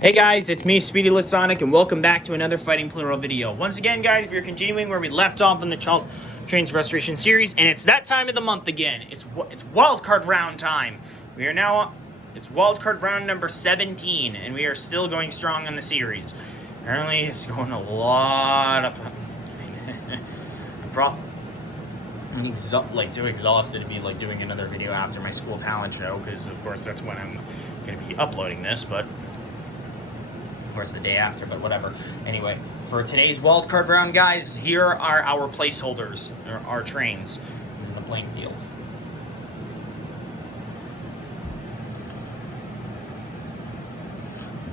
Hey guys, it's me, Speedy Sonic, and welcome back to another Fighting Plural video. Once again, guys, we're continuing where we left off in the Childhood Trains Restoration series, and it's that time of the month again. It's wildcard round time. We are now, it's wildcard round number 17, and we are still going strong in the series. Apparently, it's going a lot of... I'm too exhausted to be doing another video after my school talent show, because of course that's when I'm going to be uploading this, but... or it's the day after, but whatever. Anyway, for today's wildcard round, guys, here are our placeholders, our trains in the playing field.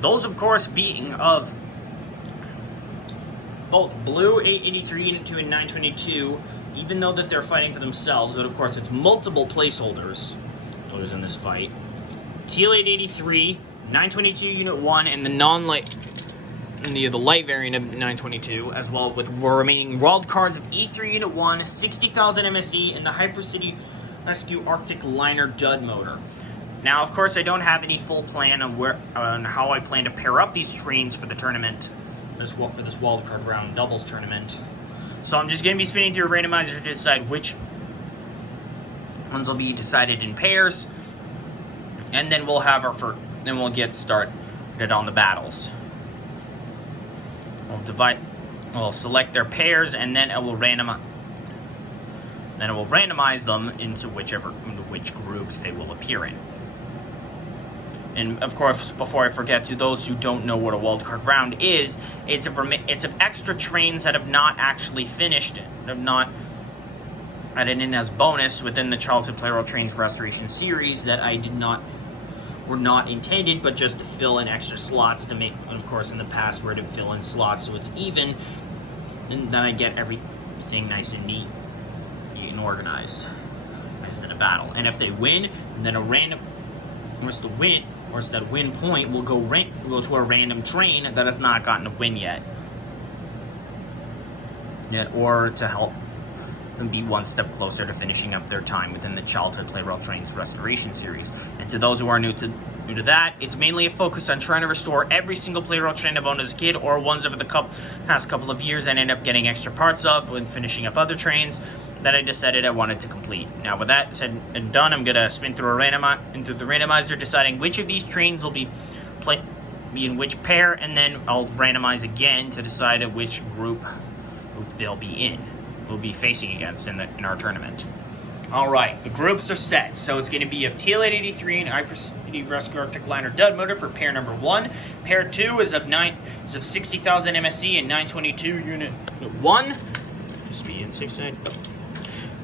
Those, of course, being of both Blue 883 Unit 2 and 922, even though that they're fighting for themselves, but of course it's multiple placeholders in this fight. Teal 883, 922 Unit 1, and the non-light, the light variant of 922, as well with remaining wild cards of E3 Unit 1, 60,000 MSE, and the Hypercity Rescue Arctic Liner Dud motor. Now, of course, I don't have any full plan on how I plan to pair up these trains for the tournament, for this wildcard round doubles tournament. So I'm just going to be spinning through a randomizer to decide which ones will be decided in pairs, and then we'll have then we'll get started on the battles. We'll select their pairs, and then I will randomize them into which groups they will appear in. And of course, before I forget, to those who don't know what a wildcard round is, it's of extra trains that have not actually finished it, have not added in as bonus within the Childhood Plarail Trains Restoration series that were not intended, but just to fill in extra slots to make, of course, in the past where to fill in slots so it's even, and then I get everything nice and neat and organized as in a battle. And if they win, then that win point will go to a random train that has not gotten a win yet, or to help them be one step closer to finishing up their time within the Childhood Plarail Trains Restoration series. And to those who are new to that, it's mainly a focus on trying to restore every single Plarail train I've owned as a kid, or ones over the past couple of years and end up getting extra parts of when finishing up other trains that I decided I wanted to complete. Now, with that said and done, I'm gonna spin through into the randomizer, deciding which of these trains will be in which pair, and then I'll randomize again to decide which group they'll be in. We'll be facing against in our tournament. All right, the groups are set. So it's going to be of Teal 883 and Hypercity Rescue Arctic Liner Dud motor for pair number 1. Pair 2 is of 60,000 MSE and 922 Unit 1. Just be in safe side.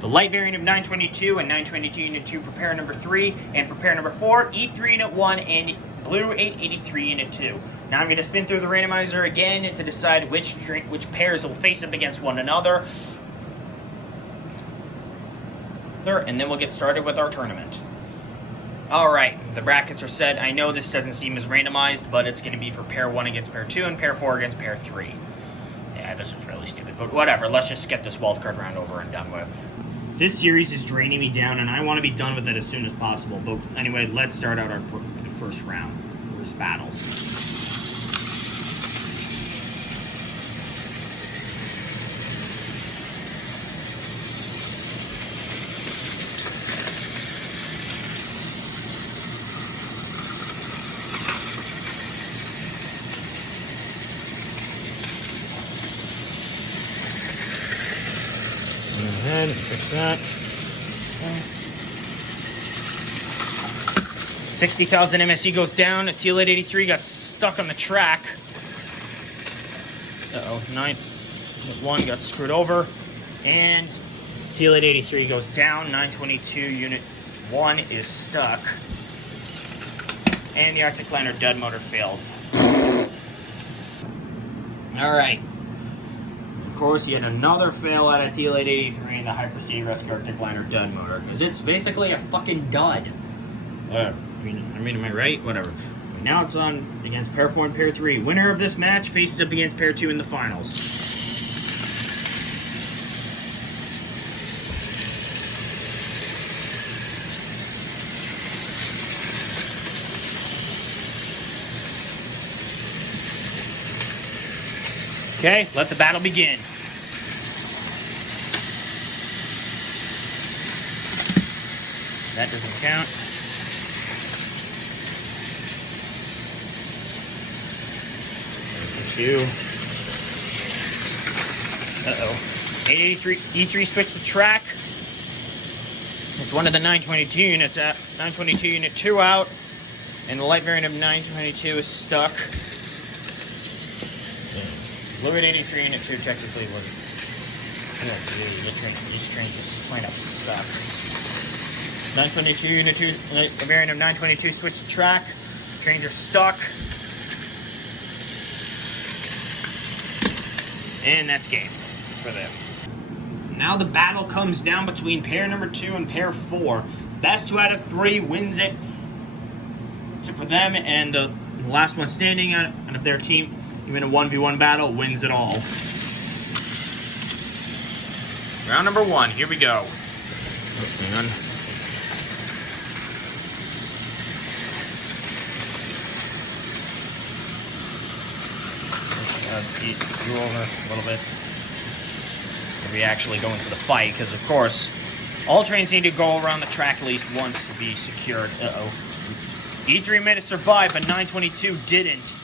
The light variant of 922 and 922 Unit 2 for pair number 3, and for pair number 4, E3 Unit 1 and Blue 883 Unit 2. Now I'm going to spin through the randomizer again to decide which pairs will face up against one another, and then we'll get started with our tournament. Alright, the brackets are set. I know this doesn't seem as randomized, but it's going to be for pair 1 against pair 2 and pair 4 against pair 3. Yeah, this was really stupid, but whatever. Let's just get this wildcard round over and done with. This series is draining me down, and I want to be done with it as soon as possible. But anyway, let's start out the first round. First battles. Ahead, fix that. 60,000 MSE goes down. Teal 883 got stuck on the track. Uh-oh, 9.1 got screwed over. And Teal 883 goes down. 922 Unit 1 is stuck. And the Arctic Liner Dud motor fails. Alright. Of course, yet another fail out of Teal 883 and the Hypercity Rescue Arctic Liner Dud motor, because it's basically a fucking dud. I mean, am I right? Whatever. Now it's on against pair 4 and pair 3. Winner of this match faces up against pair 2 in the finals. Okay, let the battle begin. That doesn't count. There's the 2. Uh-oh. 883 E3 switch the track. It's one of the 922 units out. 922 unit 2 out. And the light variant of 922 is stuck. Fluid 83 unit 2 technically was. Oh, dude, these trains just plain up suck. 922 unit 2, the variant of 922 switch the track. Trains are stuck. And that's game for them. Now the battle comes down between pair number 2 and pair 4. Best 2 out of 3 wins it. So for them, and the last one standing out of their team, even a 1v1 battle, wins it all. Round number 1, here we go. Hang on. You over a little bit. We actually go into the fight, because of course, all trains need to go around the track at least once to be secured. Uh-oh. E3 made it survive, but 922 didn't.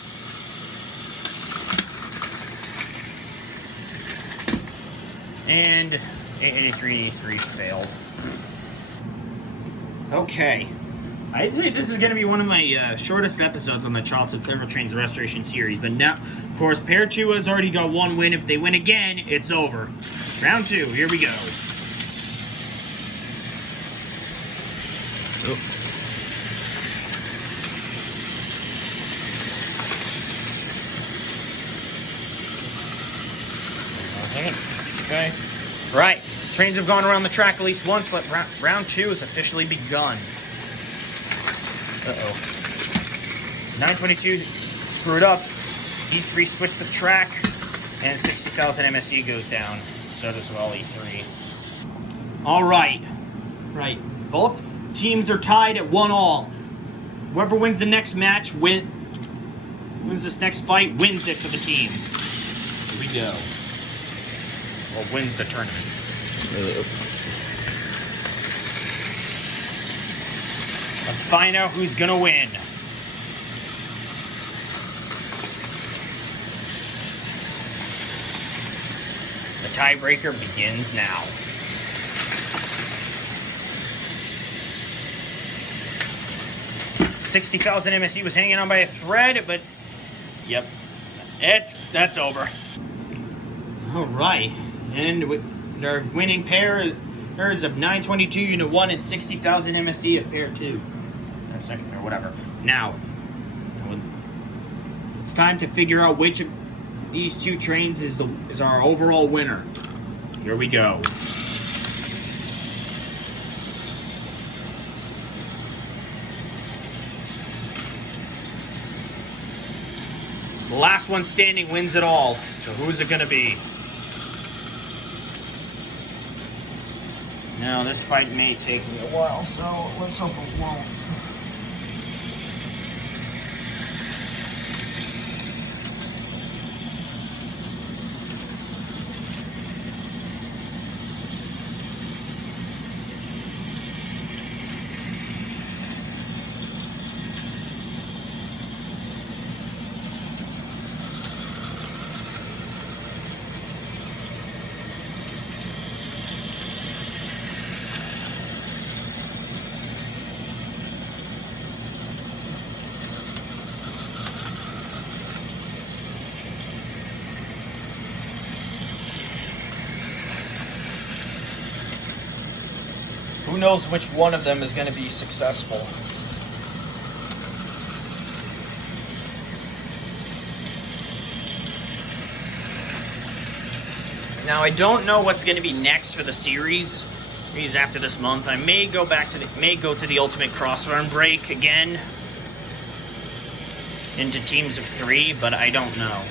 And 883 E3 failed. Okay. I'd say this is going to be one of my shortest episodes on the Childhood Plarail Trains Restoration series, but now, of course, pair 2 has already got 1 win. If they win again, it's over. Round 2, here we go. Oh. Okay. Right. Trains have gone around the track at least once. Round 2 has officially begun. Uh-oh. 922 screwed up. E3 switched the track, and 60,000 MSE goes down. So does well E3. All right. Right. Both teams are tied at 1-all. Whoever wins the next match wins this next fight, wins it for the team. Here we go. Or wins the tournament. Let's find out who's gonna win. The tiebreaker begins now. $60,000 MSE was hanging on by a thread, but yep, that's over. All right, and our winning pairs of 922 Unit 1 and 60,000 MSE of pair 2. Or second, or whatever. Now, it's time to figure out which of these 2 trains is our overall winner. Here we go. The last one standing wins it all. So who's it gonna be? Now this fight may take me a while, so let's hope it won't. Who knows which one of them is going to be successful? Now I don't know what's going to be next for the series after this month. I may go to the Ultimate Cross-Run break again into teams of 3, but I don't know.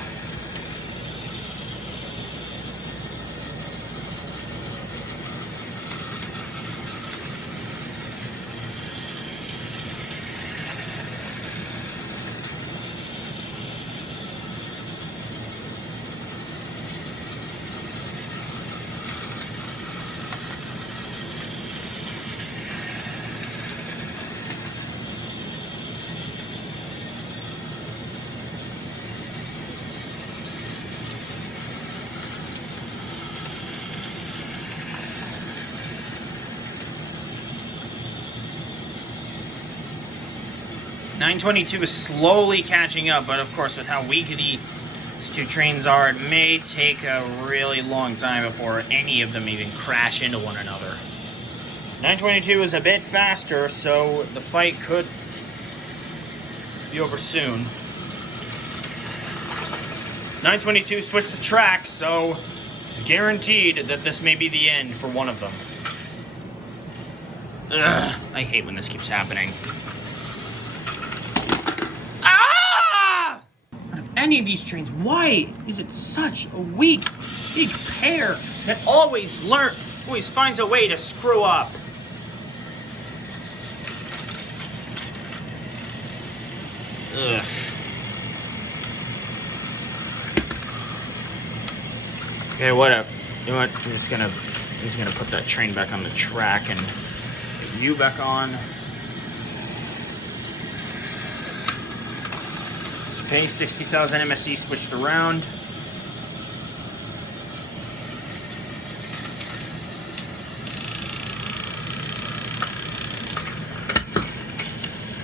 922 is slowly catching up, but of course with how weak these two trains are, it may take a really long time before any of them even crash into one another. 922 is a bit faster, so the fight could be over soon. 922 switched the track, so it's guaranteed that this may be the end for one of them. Ugh, I hate when this keeps happening. Ah! Out of any of these trains, why is it such a weak, big pair that always finds a way to screw up? Ugh. Okay, what up? You know what? I'm just gonna put that train back on the track and get you back on. Okay, 60,000 MSE switched around.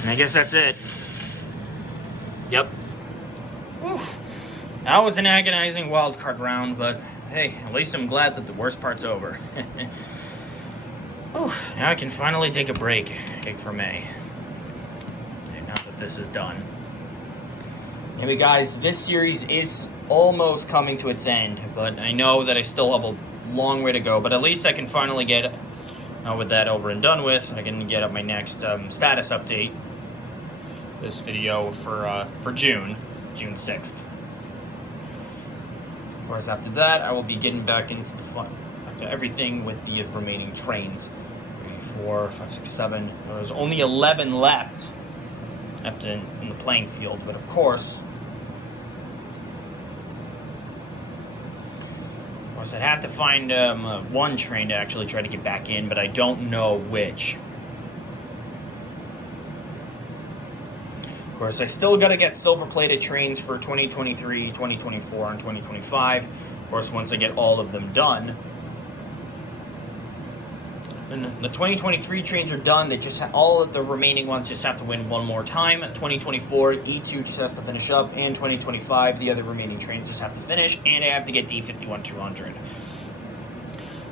And I guess that's it. Yep. Oof. That was an agonizing wildcard round, but hey, at least I'm glad that the worst part's over. Oh, now I can finally take a break for May. Now that this is done. Anyway, guys, this series is almost coming to its end, but I know that I still have a long way to go, but at least I can finally get, with that over and done with, I can get up my next status update. This video for June 6th. Whereas after that, I will be getting back into the fun, to everything with the remaining trains. 3, 4, 5, 6, 7. There's only 11 left in the playing field, but of course, I'd have to find one train to actually try to get back in, but I don't know which. Of course, I still got to get silver-plated trains for 2023, 2024, and 2025. Of course, once I get all of them done. And the 2023 trains are done. They just all of the remaining ones just have to win one more time. 2024, E2 just has to finish up, and 2025, the other remaining trains just have to finish, and I have to get D51-200.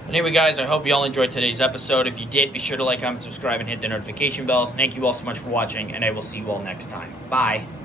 Anyway, guys, I hope you all enjoyed today's episode. If you did, be sure to like, comment, subscribe, and hit the notification bell. Thank you all so much for watching, and I will see you all next time. Bye.